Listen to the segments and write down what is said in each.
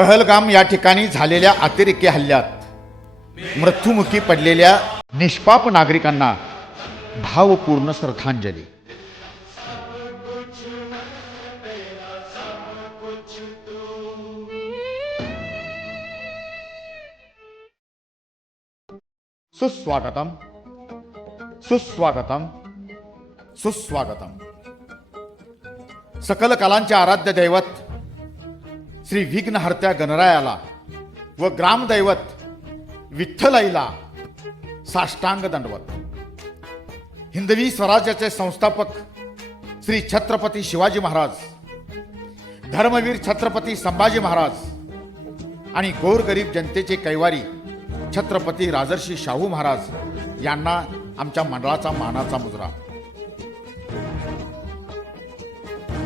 पहलगाम या ठिकाणी झालेल्या अतिरेकी हल्ल्यात मृत्युमुखी पडलेल्या निष्पाप नागरिकांना भावपूर्ण श्रद्धांजली. सुस्वागतम. सुस्वागतम. सुस्वागतम. सकल कलांचे आराध्य दैवत श्री विघ्नहर्त्या गणरायाला व ग्रामदैवत विठ्ठलाईला साष्टांग दंडवत हिंदवी स्वराज्याचे संस्थापक श्री छत्रपती शिवाजी महाराज धर्मवीर छत्रपती संभाजी महाराज आणि गोरगरीब जनतेचे कैवारी छत्रपती राजर्षी शाहू महाराज यांना आमच्या मंडळाचा मानाचा मुजरा.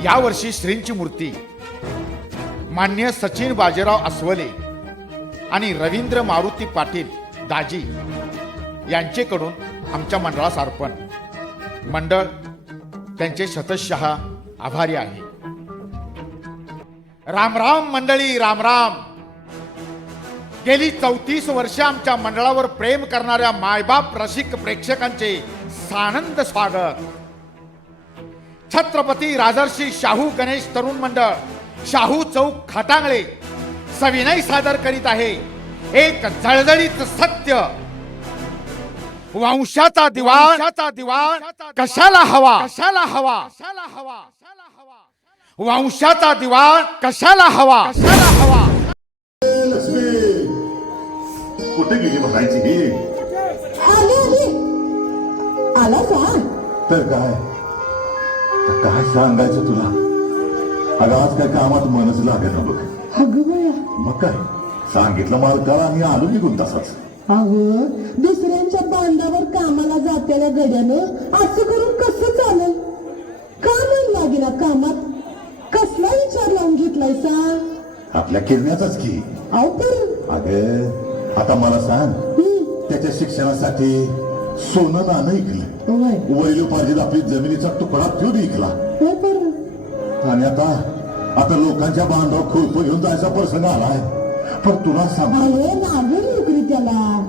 यावर्षी श्रींची मूर्ती मान्य सचिन बाजीराव अस्वले आणि रवींद्र मारुती पाटील दाजी यांचेकडून आमच्या मंडळास अर्पण. मंडळ त्यांचे शतशः आभारी आहे. रामराम मंडळी रामराम गेली चौतीस वर्ष आमच्या मंडळावर प्रेम करणाऱ्या मायबाप रसिक प्रेक्षकांचे सानंद स्वागत. छत्रपती राजर्षी शाहू गणेश तरुण मंडळ शाहू चौक खटांगळे सविनय सादर करीत आहे. एक जळजळीत सत्य. वंशाचा दिवा दिवा कशाला हवा? कशाला हवा? कशाला हवा? वंशाचा दिवा कशाला हवा? कशाला हवा? कुठे गेली म्हणायची ही? आले आले. आला का? तर काय? तर काय सांगायचं तुला? अगं आज काय कामात मनच लागत ना बघ. अगं बया. मग काय? सांगितलं मालकाला आणि आलो निघून तसाच. अहो दुसऱ्यांच्या बांधावर कामाला जात्याला गड्यानं असं करून कसं चालेल? का मन लागेना कामात? कसला विचार लावून घेतलाय सा आपल्या किरण्याचाच की. अहो तर. अगं आता मला सांग हं, त्याच्या शिक्षणासाठी सोनं नाणं ऐकलं होय. आपली जमिनीचा तुकडा तो ऐकला होय आणि आता आता लोकांच्या बांधावर खुरप घेऊन जायचा प्रसंग आलाय. पण तुला सांग अरे नोकरी त्याला.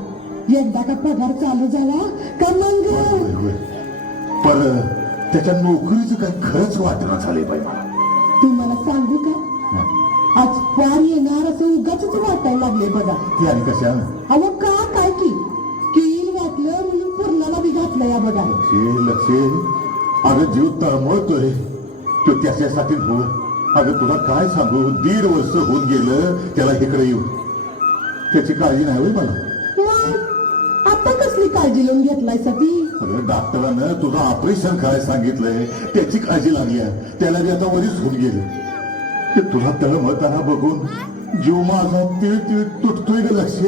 एकदा का पगार चालू झाला का मग. पर त्याच्या नोकरीचं काही खरंच वाटणं झालंय बाई मला. तुम्हाला सांगू का? आज पार येणार असं उगाच वाटायला लागले बघा. ती आणि कशानं अहो का काय की? कील वाटलं म्हणून पूर्णाला बी घातलं या बघा. लक्षे लक्षे. अगं जीव तळमळतोय. तो त्याच्यासाठी हो अगं तुला काय सांगू? दीड वर्ष होऊन गेलं त्याला इकडे येऊ. त्याची काळजी नाही होय मला. आता कसली काळजी लावून घेतलाय ती अगं डॉक्टरानं तुझं ऑपरेशन करायला सांगितलंय त्याची काळजी लागली आहे. त्याला बी आता वरीच होऊन गेलं. ते तुला तळमळताना बघून जीव माझा तिळ तिळ तुटतोय ग लक्ष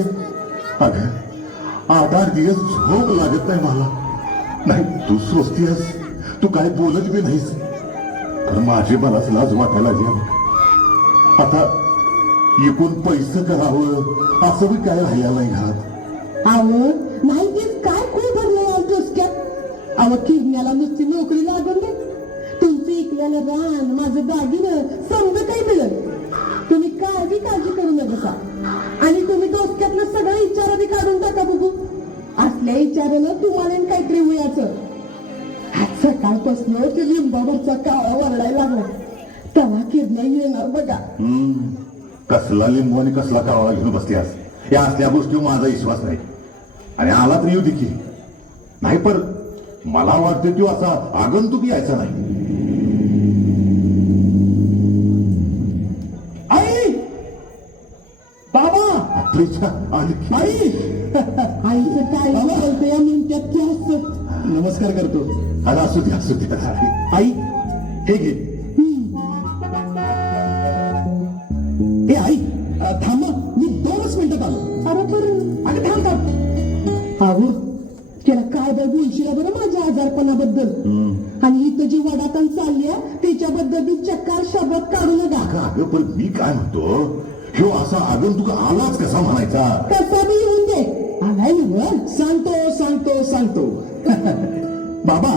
अगं आठ आठ दिवस झोप लागत नाही मला. नाही तू स्वस्तीस तू काय बोलत बी नाहीस. माझी मलाच लाज वाटायला लागली. आता एकूण पैसे करावं असं बी काय राहिला नाही घरात. अहो नाही काय? कोण भरलं या डोसक्यात? अहो किडण्याला नुसती नोकरी लागून दे. तुमचं इकल्याला रान माझं दागिनं समज काय मिळत तुम्ही काळजी काळजी करू नका. आणि तुम्ही डोसक्यातलं सगळं विचार आधी काढून टाका बघू. असल्या विचारानं तुम्हाला काहीतरी होयाचं सकाळपासून ते लिंबावरचा काळा वरडायला लागला. तेव्हा किरण्या येणार बघा. कसला लिंबू आणि कसला कावळा घेऊन बसल्यास या असल्या गोष्टी माझा विश्वास नाही. आणि आला तर येऊ दे की. नाही पण मला वाटतं तो असा आगंतुक यायचा नाही. आई! बाबा! आई! नमस्कार करतो. अरे असू दे असू दे. असू दे. आई? हे घे. ए आई थांब. हं. मी दोनच मिनिटात आलो. अरे बरं अरे थांब थांब. अहो त्याला काय बाय बोलशील बरं माझ्या आजारपणाबद्दल? आणि इथं जी वडातण चालली आहे त्याच्याबद्दल बी चक्कार शब्द काढू नका. अगं अगं पण मी काय म्हणतो? ह्यो असा आगंतुक आलाच कसा म्हणायचा? कसा बी येऊन दे. आलाय सांगतो सांगतो सांगतो. बाबा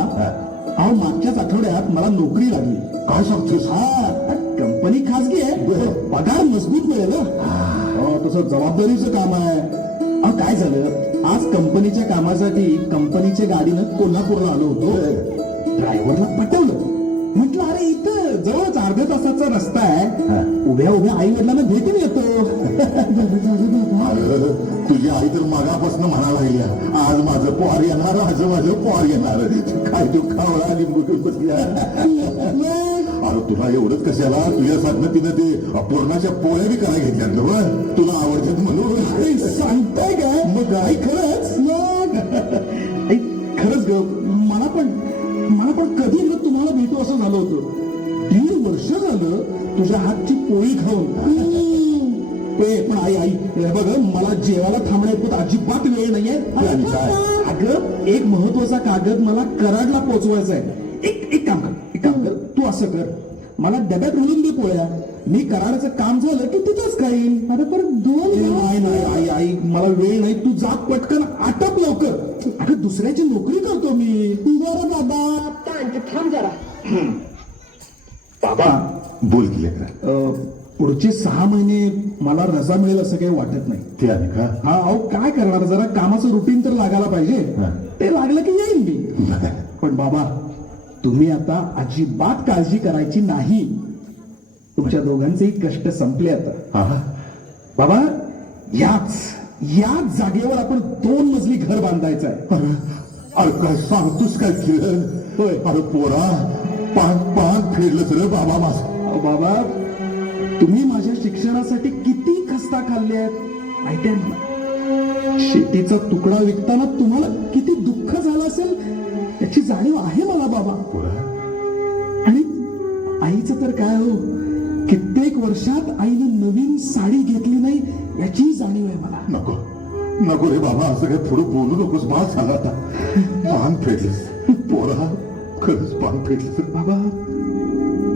अहो मागच्याच आठवड्यात मला नोकरी लागली. काय सांगतोस हा कंपनी खासगी आहे. पगार मजबूत मिळेल तसं जबाबदारीचं काम आहे. अहो काय झालं? आज कंपनीच्या कामासाठी कंपनीच्या गाडीनं कोल्हापूरला आलो होतो. ड्रायव्हरला पटवलं. म्हटलं अरे इथं जवळच अर्ध्या तासाचा रस्ता आहे. उभ्या उभ्या आई वडिलांना भेटून येतो. तुझी आई तर मगापासून म्हणा लागल्या. आज माझं पोर येणार आज माझं पोर येणार. काय तू खावळा आणि मुठून बसल्या? अरे तुला एवढंच कशाला? तुझ्यासाठनं तिनं ते पूर्णाच्या पोळ्या बी करायला घेतल्या ना बरं? तुला आवडतात म्हणून. सांगताय काय मग आई खरंच? मग? खरंच ग मला पण मला पण कधी तुम्हाला भेटू असं झालं होतं. दीड वर्ष झालं तुझ्या हातची पोळी खाऊन. ए, पण आई आई. बघ मला जेवायला थांबण्यात अजिबात वेळ नाहीये? अगं एक महत्त्वाचा कागद मला कराडला पोहोचवायचा आहे. एक एक काम कर एक काम कर. तू असं कर. मला डब्यात घालून दे पोळ्या. मी कराडाचं काम झालं की तिथंच खाईन. अरे पण दोन नाही नाही आई आई. मला वेळ नाही. तू जा पटकन आटप लवकर. अगं दुसऱ्याची नोकरी करतो मी. बरं बाबा. थांब जरा. बाबा बोल की लेकरा. पुढचे सहा महिने मला रजा मिळेल असं काही वाटत नाही. ते आणि का? हा अहो काय करणार? जरा कामाचं रुटीन तर लागायला पाहिजे. हा. ते लागलं की येईन मी. पण बाबा तुम्ही आता अजिबात काळजी करायची नाही. तुमच्या दोघांचेही कष्ट संपले आता? बाबा याच याच जागेवर आपण दोन मजली घर बांधायचं आहे अरे अरे काय सांगतोस काय होय. अरे पोरा पान पान फेडलंच रे बाबा माझं अहो बाबा तुम्ही माझ्या शिक्षणासाठी किती खस्ता खाल्ले आहेत? माहिती आहे शेतीचा तुकडा विकताना तुम्हाला किती दुःख झालं असेल? याची जाणीव आहे मला बाबा. पोरा. आणि आईचं तर काय हो? कित्येक वर्षात आईने नवीन साडी घेतली नाही याची जाणीव आहे मला. नको. नको रे बाबा असं काय पुढे बोलू नकोस. बास झाला आता. पान फेडलंस. पोरा खरंच पान फेडलंस. बाबा.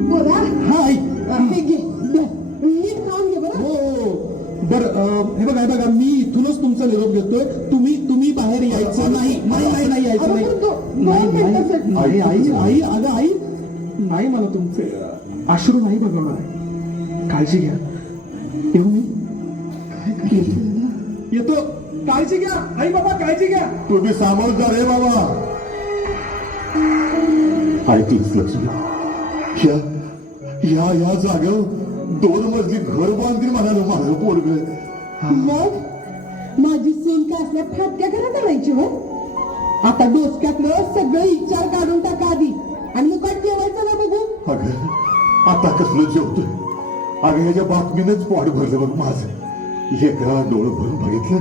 बोला हा बर हे बघा बघा मी इथूनच तुमचा निरोप घेतोय. तुम्ही तुम्ही बाहेर यायचं नाही. नाही नाही नाही यायचं नाही. नाही आई आई अगं आई. नाही मला तुमचे अश्रू नाही बघवणार आहे. काळजी घ्या. येऊ मी? येतो. काळजी घ्या. आई बाबा काळजी घ्या. तुम्ही सामोर जा रे बाबा. ऐकलीस लक्ष्मी या या या जागेवर दोन मजली घर बांधतील म्हणाल माझं पोरग मग? माझी सून काय असल्या फाटक्या घरात आणायची व आता डोसक्यातलं सगळं विचार काढून टाका आधी. आणि मग काय जेवायचं ना बघू? अगं आता कसलं जेवतोय? अगं ह्याच्या बातमीनच पोट भरलं बघ माझं. एका डोळं भरून बघितलं?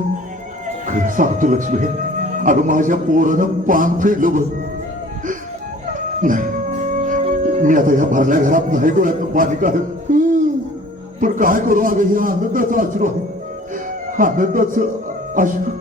खरं सांगतो लक्ष्मी अगं माझ्या पोरानं पान फेडलं बघ. नाही मी आता या भरल्या घरात नाही डोळ्यातनं पाणी काढत. पण काय करू अगं हे आनंदाचं अश्रू आहे आनंदाचं अश्रू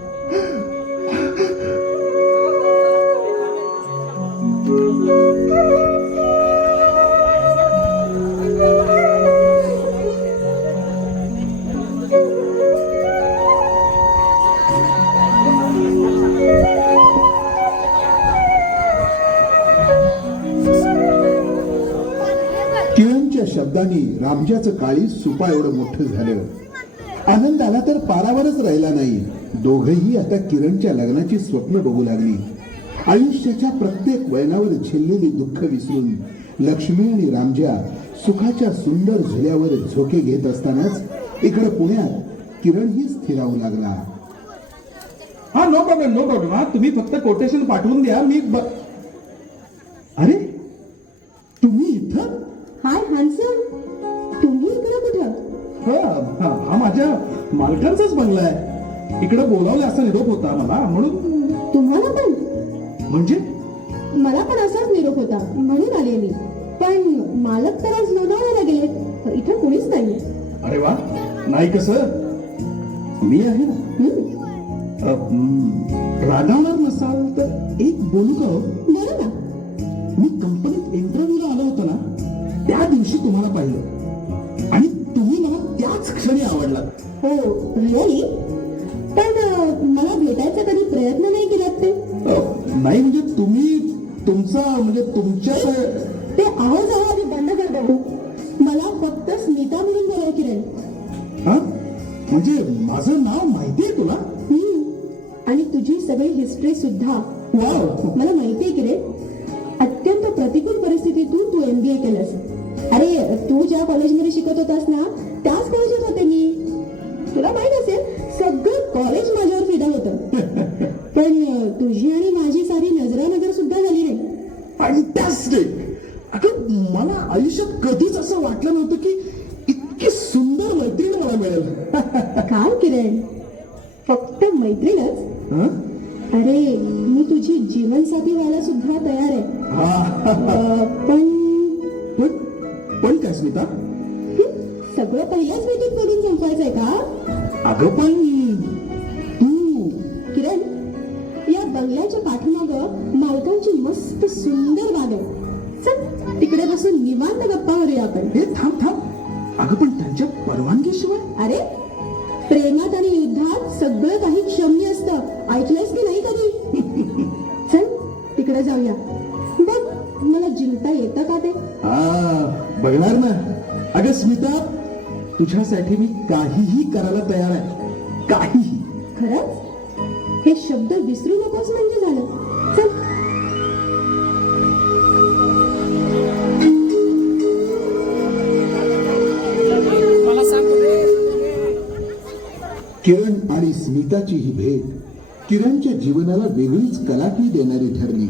सुपा एवढं मोठं झालं. आनंदाला तर पारावरच राहिला नाही. दोघही आता किरणच्या लग्नाची स्वप्न बघू लागली. आयुष्याच्या प्रत्येक वयनावर झेललेली दुःख विसरून लक्ष्मी आणि रामज्या सुखाच्या सुंदर झुल्यावर झोके घेत असतानाच इकडे पुण्यात किरणही स्थिरावू लागला. हा नो प्रॉब्लेम नो प्रॉब्लेम हा तुम्ही फक्त कोटेशन पाठवून द्या. मी ब- अरे? मालकांचाच बंगला आहे. इकडे बोलावलं असा निरोप होता मला. म्हणून तुम्हाला पण? म्हणजे? मला पण असाच निरोप होता. म्हणून आले मी. पण मालक तर आज लोणावळ्याला गेले इथं कोणीच नाही अरे वा. नाही कसं? मी आहे ना. रागावणार नसाल तर एक बोलू का हो? बरं ना. मी कंपनीत इंटरव्ह्यूला आलो होतो ना. त्या दिवशी तुम्हाला पाहिलं. हो रिअली पण मला भेटायचा कधी प्रयत्न नाही केलात ते? नाही म्हणजे तुम्ही तुमचा म्हणजे तुमच्या ते आवाज आवाज बंद कर देऊ मला फक्त हा? म्हणजे माझं नाव माहितीये तुला. आणि तुझी सगळी हिस्ट्री सुद्धा. वाव मला माहितीये की रे अत्यंत प्रतिकूल परिस्थितीतून तू एमबीए केलंस. अरे तू ज्या कॉलेजमध्ये शिकत होतास ना तुला माहीत असेल सगळं कॉलेज माझ्यावर फिदा होतं. पण तुझी आणि माझी सारी नजरानजर सुद्धा झाली फॅन्टॅस्टिक अगं मला आयुष्यात कधीच असं वाटलं नव्हतं की इतकी सुंदर मैत्रीण मला मिळेल. काय किरण? फक्त मैत्रीणच? हं? अरे मी तुझी जीवनसाथी व्हायला सुद्धा तयार आहे. हा. पण पण काय स्मिता? हं, सगळं पहिल्याच भेटीत करून संपवायचंय का? अगं पण किरण या बंगल्याच्या पाठीमाग मालकांची मस्त सुंदर बाग आहे. चल तिकडे बसून निवांत गप्पा मारूया आपण. हे थांब थांब. अगं पण त्यांच्या परवानगीशिवाय? अरे प्रेमात आणि युद्धात सगळं काही क्षम्य असतं. ऐकलंयस की नाही कधी? चल तिकडे जाऊया. बघ मला जिंकता येतं का ते? हा बघणार ना. अगं स्मिता तुझ्यासाठी मी काहीही करायला तयार आहे. काहीही. खरंच? हे शब्द विसरू नकोस म्हणजे झालं. चल. किरण आणि स्मिताची ही भेट किरणच्या जीवनाला वेगळीच कलाटणी देणारी ठरली.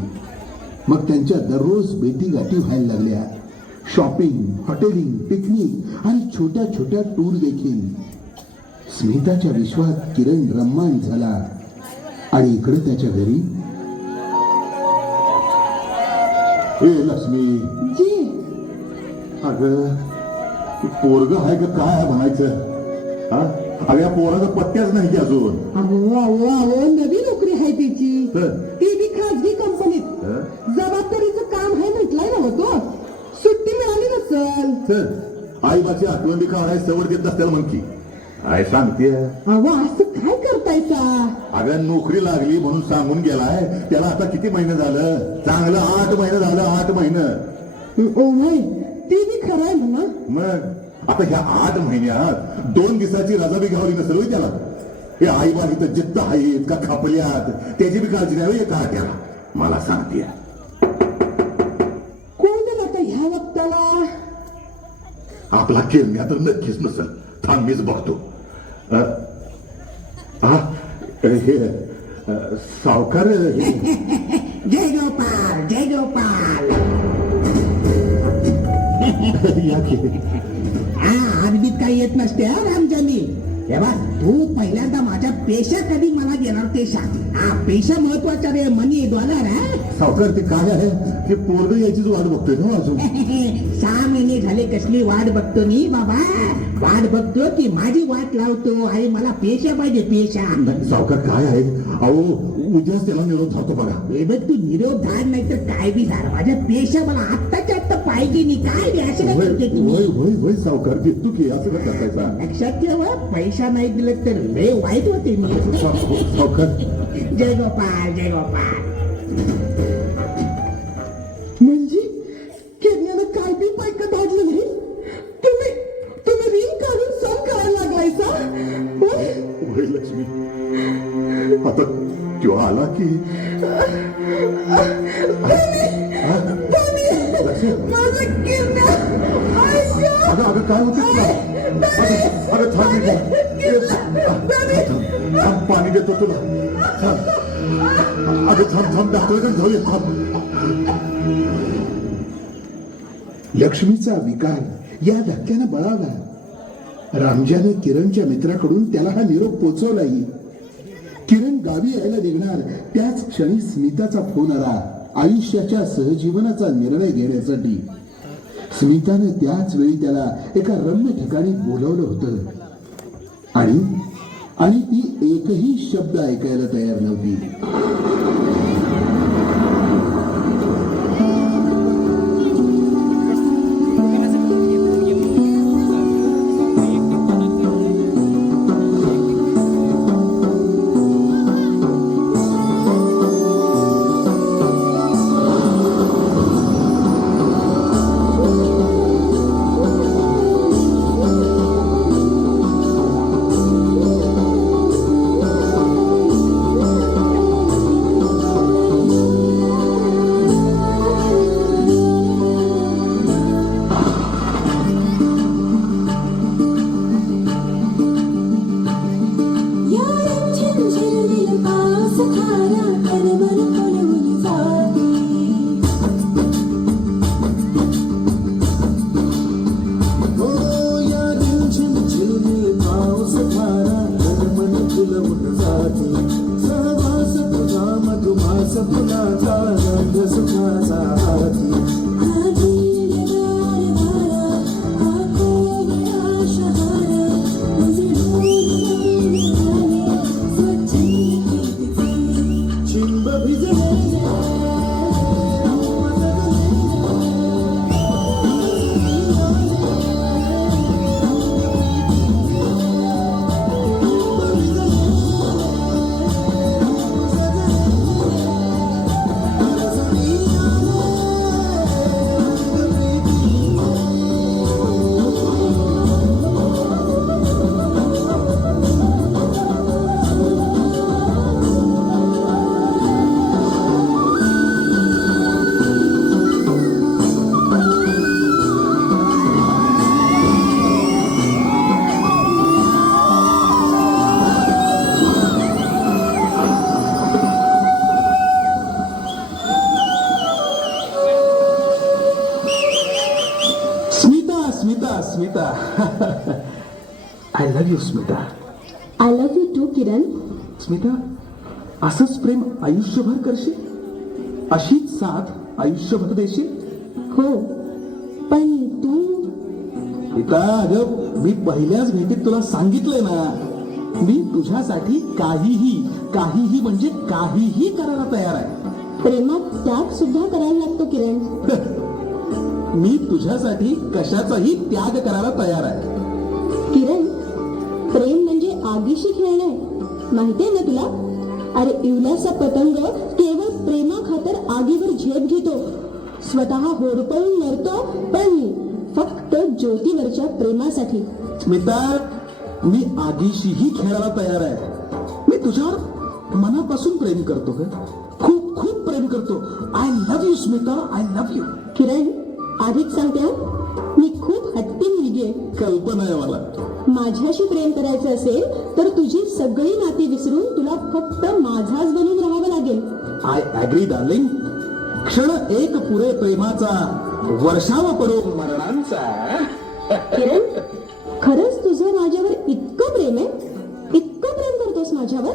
मग त्यांच्या दररोज भेटी गाठी व्हायला लागल्या. शॉपिंग हॉटेलिंग पिकनिक आणि छोट्या छोट्या टूर देखील. स्मिताच्या विश्वात किरण रम्मान झाला. आणि इकडे त्याच्या घरी. ए लक्ष्मी. जी. अगं पोरग आहे का काय म्हणायचं? हा? अगं या पोराचा पत्त्याच नाही की अजून. अहो अहो अहो नवी नोकरी आहे तर? ती तर आईबाची आठवण बी काढाय सवड देत नसत्याला म्हण की काय सांगते अहो असं काय करतायचा अगं नोकरी लागली म्हणून सांगून गेलाय त्याला आता किती महिने झालं? चांगलं आठ महिने झालं आठ महिने. ओ नाही ती बी खरं आहे म्हणा. मग आता ह्या आठ महिन्यात दोन दिवसाची रजा बी घ्यावी नसेल होय त्याला. हे आई बा इथं जिद्द आहेत का खापल्यात? त्याची बी काळजी नाही का त्याला मला सांगते कोण दिलं आता ह्या वक्ताला आपला किरण्या तर नक्कीच नसेल. थांब मीच बघतो. हा, हे सावकार जय गोपाल जय गोपाल. या की. हा आरबीत काही येत नसते हा रामजानी हे बघ तू पहिल्यांदा माझ्या पेशा कधी मला देणार ते सांग हा पेशा महत्त्वाचा रे मनी डॉलर हा. सावकार ते काय आहे? ते पोरग यायचीच वाट बघतोय ना अजून. सहा महिने झाले कसली वाट बघतो नी बाबा. वाट बघतो की माझी वाट लावतो. आणि मला पेशा पाहिजे पेशा. सावकार काय आहे? अहो उद्याच त्याला निरोप धावतो बघा. हे बघ तू निरोप धाड नाही तर काय बी धाड. माझ्या पेशा मला आत्ताच्या आत्ता पाहिजे नी काय बी असं काय होय करते होय तुम्ही होय होय सावकार देतो की असं का करायचा लक्षात ठेवा पैसा नाही दिलं तर लय वाईट होते मी. सावकार. जय गोपाल जय गोपाल. देतो तुला अगं थांब थांब डॉक्टरकडे जाऊया थांब लक्ष्मीचा विकार या धक्क्यानं बळावला रामजाने किरणच्या मित्राकडून त्याला हा निरोप पोचवलाही किरण गावी यायला निघणार त्याच क्षणी स्मिताचा फोन आला आयुष्याच्या सहजीवनाचा निर्णय घेण्यासाठी स्मिताने त्याच वेळी त्याला एका रम्य ठिकाणी बोलवलं होतं आणि आणि ती एकही शब्द ऐकायला तयार नव्हती. कुणाचा रंग आयुष्यभर करशील? अशीच साथ आयुष्यभर देशील? हो. पण तू स्मिता अगं मी पहिल्याच भेटीत तुला सांगितलंय ना मी तुझ्यासाठी काहीही काहीही म्हणजे काहीही करायला तयार आहे. प्रेमात त्याग सुद्धा करायला लागतो किरण. मी तुझ्यासाठी कशाचाही त्याग करायला तयार आहे. किरण प्रेम म्हणजे आगीशी खेळणे. माहितीये ना तुला? अरे इवलासा पतंग केवळ प्रेमा खातर आगीवर झेप घेतो. स्वतः होरपळून मरतो पण फक्त ज्योतीवरच्या प्रेमासाठी. स्मिता मी आगीशीही खेळायला तयार आहे. मी तुझ्यावर मनापासून प्रेम करतो खूप खूप प्रेम करतो. I love you Smita. I love you Kiran आधीच सांगते मी खूप आहे कल्पना आहे मला. माझ्याशी प्रेम करायचं असेल तर तुझी सगळी नाती विसरून तुला फक्त माझाच बनून राहावं लागेल. आय अग्री डार्लिंग क्षण एक पुरे प्रेमाचा वर्षाव पडो मरणांचा. किरण खरंच तुझं माझ्यावर इतकं प्रेम आहे? इतकं प्रेम करतोस माझ्यावर?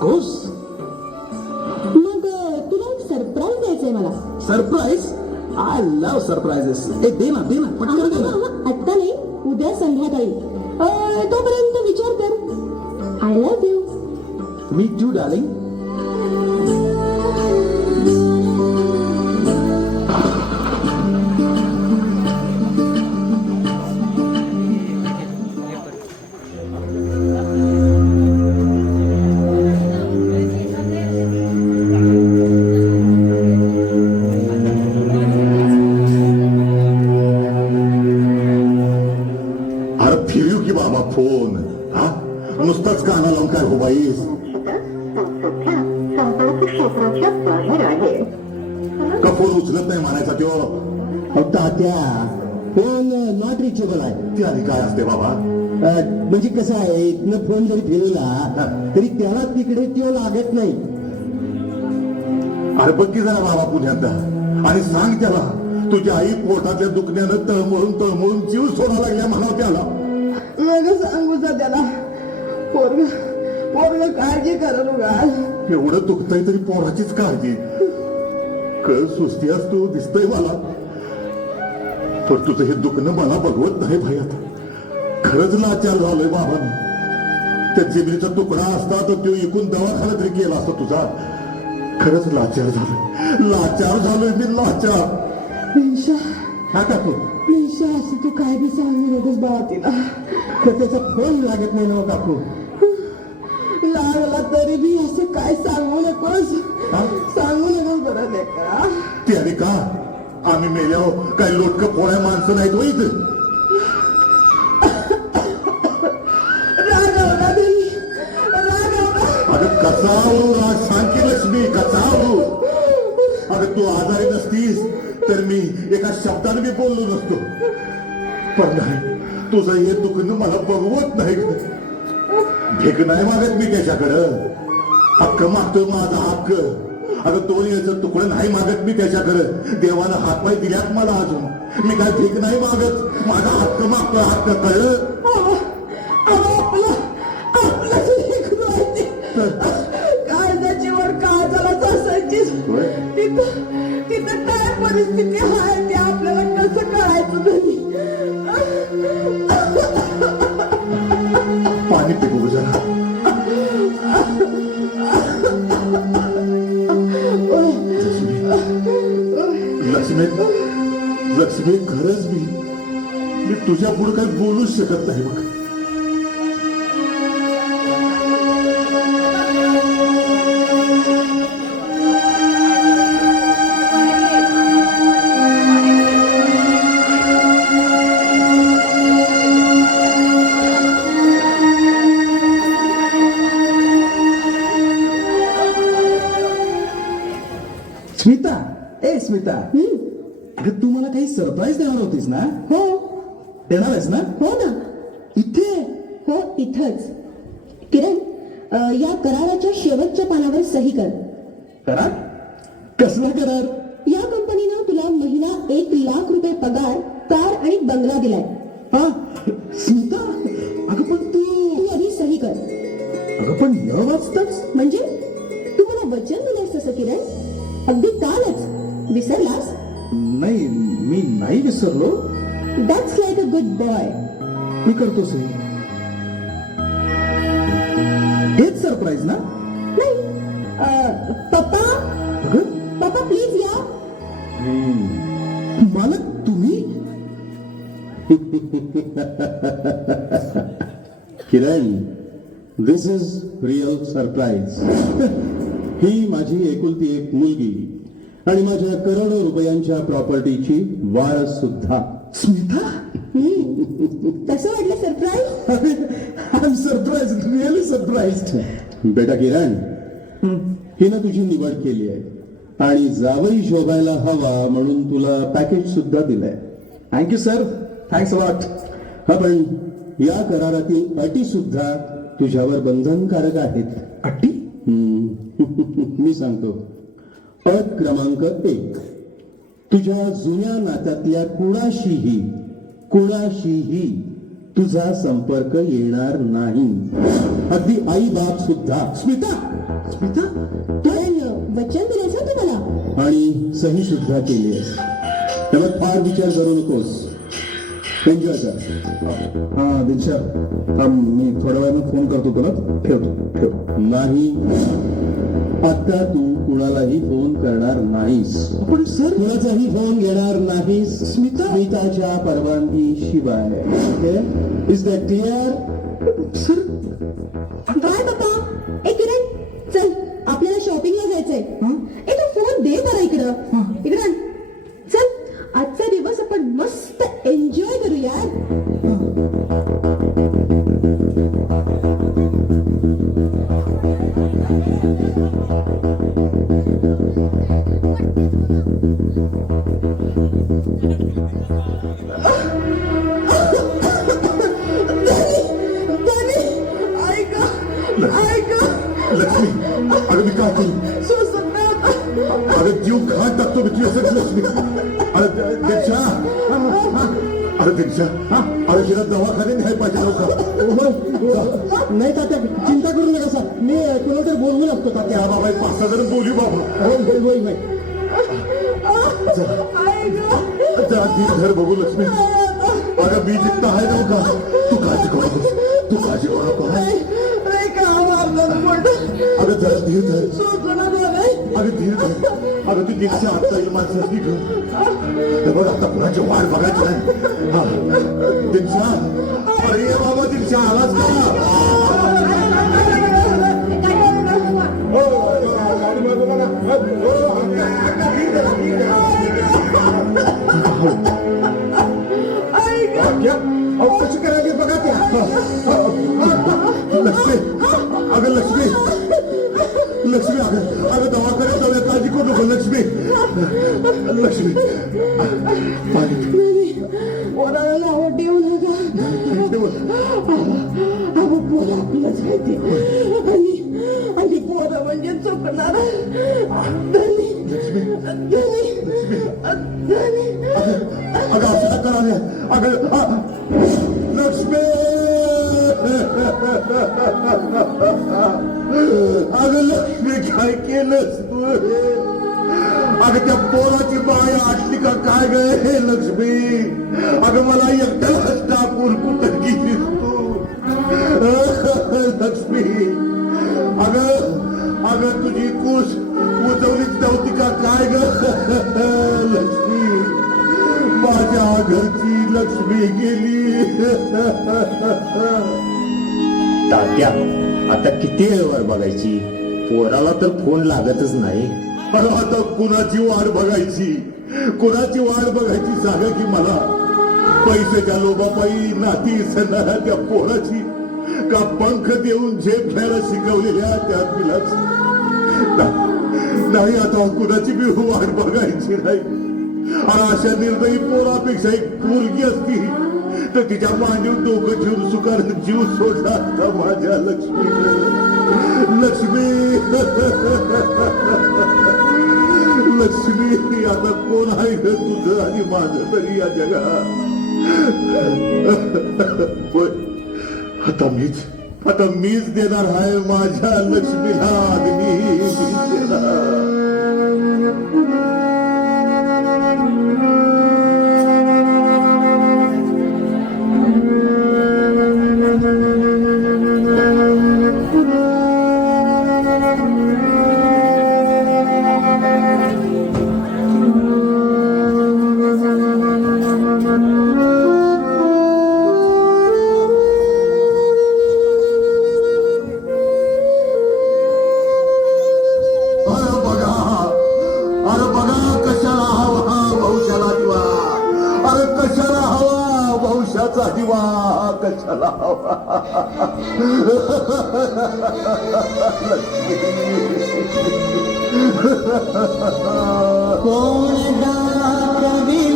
घोस मग अं, तुला एक सरप्राईज द्यायचंय मला. सरप्राईज आय लव्ह सरप्राइजेस ए दे ना दे ना पटकन दे ना. संध्याकाळी तोपर्यंत विचार कर. I love you me too darling अरे बघ की जरा बाबा पुण्यात आणि सांग त्याला तुझ्या आई पोटातल्या दुखण्यानं तळमळून तळमळून जीव सोडा लागल्या म्हणाव त्याला. सांगू त्याला. पोरग पोरग काळजी करू का एवढं दुखतंय तरी पोराचीच काळजी. कळ सुस्ती असतो दिसतंय मला. पण तुझं हे दुखणं मला बघवत नाही भयात खरंच लाचार झालोय बाबाने. त्या जिबरीचा तुकडा असता तर तो एकूण दवाखाना तरी केला असता तुझा. खरंच लाचार झालोय लाचार झालोय मी लाचार. निशा. हा काकू निशा असं तू काय बी सांगू नकोस बाळा तिला तर त्याचा फोन लागत नाही ना हो काकू लागला तरी बी असं काय सांगू नकोस. सांगू नकोस बरं लेकरा. ते आणि का? आम्ही मेल्यावर काय लोटक पोळ्या माणसं नाहीत हो तरी रागवला अगं कसा मी कसा आवरू हो. अगं तू आजारी नसतीस तर मी एका शब्दाने मी बोललो नसतो. पण नाही तुझं हे दुखणं मला बघवत नाही भेक नाही मागत मी त्याच्याकडं. हक्क मागतो माझा हक्क. अगं तो याचं तुकडं नाही मागत मी त्याच्याकडं. देवानं हातपाय दिल्यात मला अजून. मी काय भेक नाही मागत. माझा हक्क मागतो हक्क कळत. लक्ष्मी खरंच मी. मी तुझ्या पुढे काही बोलूच शकत नाही बघ. देणार आहेस ना? हो ना. इथे हो इथंच. किरण अं, या कराराच्या शेवटच्या पानावर सही कर. करार? कसला करार? या कंपनीनं तुला महिना एक लाख रुपये पगार कार आणि बंगला दिलाय. हा? स्मिता? अगं पण तू तू आधी सही कर. अगं पण न वाचताच म्हणजे? तू मला वचन दिलंयस तसं किरण? अगदी कालच. विसरलास? नाही मी नाही विसरलो. दॅट्स गुड बॉय मी करतो सही हेच सरप्राईज ना? नाही. अं, पप्पा? पप्पा प्लीज या. मालक तुम्ही? Kiran this is real surprise ही माझी एकुलती एक मुलगी आणि माझ्या करोडो रुपयांच्या प्रॉपर्टीची वारस सुद्धा स्मिता? कसं वाटलं surprise I am surprise really surprise बेटा किरण हिनं तुझी निवड केली आहे. आणि जावई शोभायला हवा म्हणून तुला पॅकेज सुद्धा दिलंय. थँक्यू सर थँक्स लॉट हा पण या करारातील अटी सुद्धा तुझ्यावर बंधनकारक आहेत. अट्टी हम्म. मी सांगतो. अट क्रमांक एक. तुझ्या जुन्या नात्यातल्या कुणाशीही कुणाशीही तुझा संपर्क येणार नाही. अगदी आई बाप सुद्धा. स्मिता! स्मिता वचन दिलंयस ना तू मला आणि सही सुद्धा केली आहेस त्यामुळे फार विचार करू नकोस. एन्जॉय कर. हा थांब, मी थोड्या वेळानं फोन करतो तुला. ठेवतो ठेव. नाही. आता तू कुणालाही फोन करणार नाहीस. पण सर कुणाचाही फोन घेणार नाहीस. स्मिता? स्मिताच्या परवानगी शिवाय okay is that clear sir काय पप्पा? ए किरण चल आपल्याला शॉपिंगला जायचंय. ए तू फोन दे बरं इकडं. इकडं अरे तिला दवाखाने न्याय पाहिजे नाही तात्या चिंता करू नका सर मी तुला तर बोलवू लागतो तात्या? त्या बाबा एक पाच सहा जण बोलू बाबा. होय होय होय. होय जरा धीर धर बघू लक्ष्मी. अगं मी जिथं आहे नव्हता तू काळजी करू नकोस. तू काळजी करू नको. अगं जरा धीर धर. अगं धीर धर अगं तू दीक्षा आता येईल माझ्यासाठी घेऊन हे बघ आता कुणाची वाट बघायची नाही हा. दीक्षा अरे ये बाबा दीक्षा आलाच का कशी करायची बघा त्या लक्ष्मी अगं लक्ष्मी लक्ष्मी अगं अगं दवाखान्यात जाऊया काळजी करू नको लक्ष्मी लक्ष्मी पाणी पोराला नावं देऊ अगं लक्ष्मी काय केलंस तू अगं त्या पोराची बाय आटली का काय ग हे लक्ष्मी? अगं मला एकट्याला टाकून कुठं गेलीस तू? लक्ष्मी अग अगं तुझी कुस उजवलीच नव्हती का काय ग? लक्ष्मी माझ्या घरची लक्ष्मी गेली. तात्या आता किती वेळ वाट बघायची? पोराला तर फोन लागतच नाही. आता कुणाची वाट बघायची? कुणाची वाट बघायची सांगा की मला. पैशाच्या लोबापायी नाती सणाऱ्या त्या पोराची. का पंख देऊन झेप घ्यायला शिकवलेल्या त्या तिलाच नाही आता कुणाची बी वाट बघायची नाही. आणि अशा निर्दयी पोरापेक्षा एक मुलगी असती. तर तिच्या मांडीवर डोकं जीव सुकार जीव सोडला असता माझ्या लक्ष्मी. लक्ष्मी. लक्ष्मी आता कोण आहे ग तुझं आणि माझं तरी या जगात? आता मीच आता मीच देणार आहे माझ्या लक्ष्मीला आदमी देणार. का दीवाक चलावा कौन दा कभी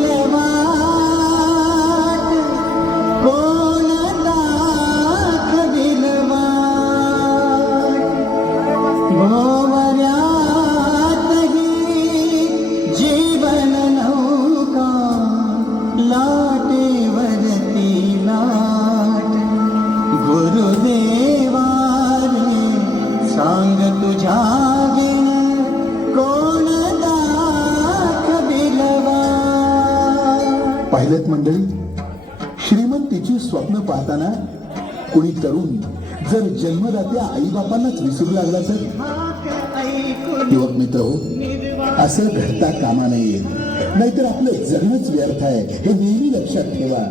श्रीमंतीची स्वप्न पाहताना कुणी तरुण जर जन्मदात्या आईबापांनाच विसरू लागला तर युवक मित्र हो असं घडता कामा नये. नाहीतर आपलं जगणंच व्यर्थ आहे. हे नेहमी लक्षात ठेवा.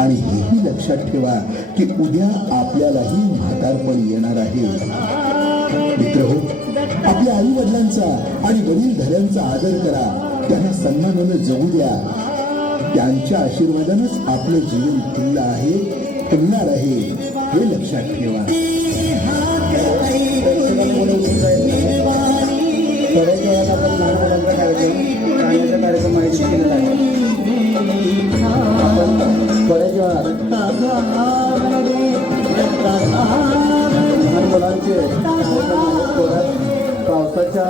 आणि हेही लक्षात ठेवा की उद्या आपल्यालाही म्हातारपण येणार आहे. मित्र हो आपल्या आई वडिलांचा आणि वडील धऱ्यांचा आदर करा. त्यांना सन्मानानं जगू द्या. त्यांच्या आशीर्वादानंच आपलं जीवन फुललं आहे फुलणार आहे हे लक्षात ठेवा. थोड्याच वेळात आपण लहान मुलांचा कार्यक्रम गाण्याचा कार्यक्रम आयोजित केलेला आहे आपण थोड्याच वेळात लहान मुलांचे पावसाच्या